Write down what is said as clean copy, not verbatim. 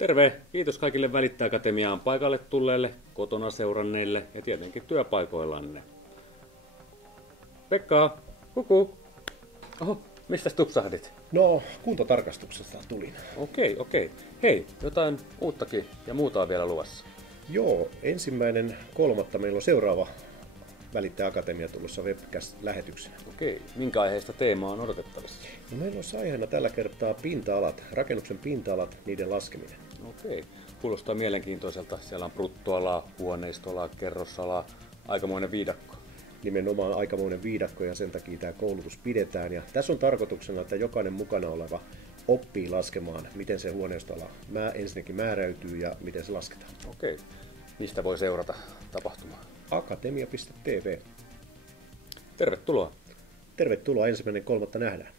Terve! Kiitos kaikille Välittäjä-akatemiaan paikalle tulleille, kotona seuranneille ja tietenkin työpaikoillanne. Pekka, kuku. Oho, mistä tupsahdit? No, kuntotarkastuksesta tulin. Okei. Hei, jotain uuttakin ja muuta on vielä luvassa. Joo, 1.3. meillä on seuraava Välittäjä-akatemia tulossa webcast-lähetyksenä. Okei, minkä aiheesta teema on odotettavissa? No, meillä on aiheena tällä kertaa pinta-alat, rakennuksen pinta-alat, niiden laskeminen. Okei, kuulostaa mielenkiintoiselta. Siellä on bruttoalaa, huoneistoalaa, kerrosalaa, aikamoinen viidakko. Nimenomaan aikamoinen viidakko ja sen takia tämä koulutus pidetään. Ja tässä on tarkoituksena, että jokainen mukana oleva oppii laskemaan, miten se huoneistoala ensinnäkin määräytyy ja miten se lasketaan. Okei, mistä voi seurata tapahtumaa? Akatemia.tv. Tervetuloa! Tervetuloa, 1.3. nähdään.